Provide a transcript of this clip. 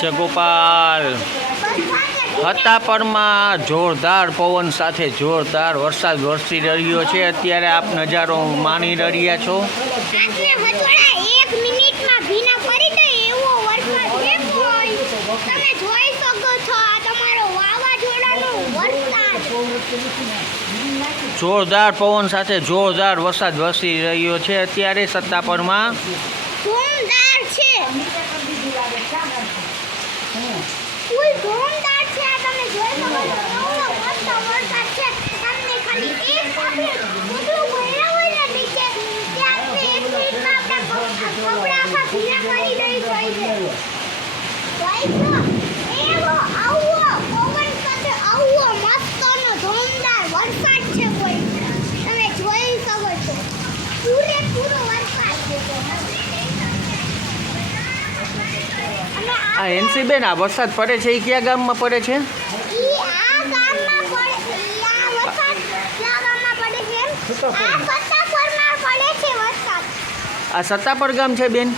જગોપાલ હતાપરમાં જોરદાર પવન સાથે જોરદાર વરસાદ વરસી રહ્યો છે। અત્યારે આપ નજારો માણી રહ્યા છો। જોરદાર પવન સાથે જોરદાર વરસાદ વરસી રહ્યો છે। અત્યારે સત્તાપરમાં આ એનસી બેન આ વરસાદ પડે છે એ કયા ગામમાં પડે છે? આ સત્તાપર ગામ છે બેન।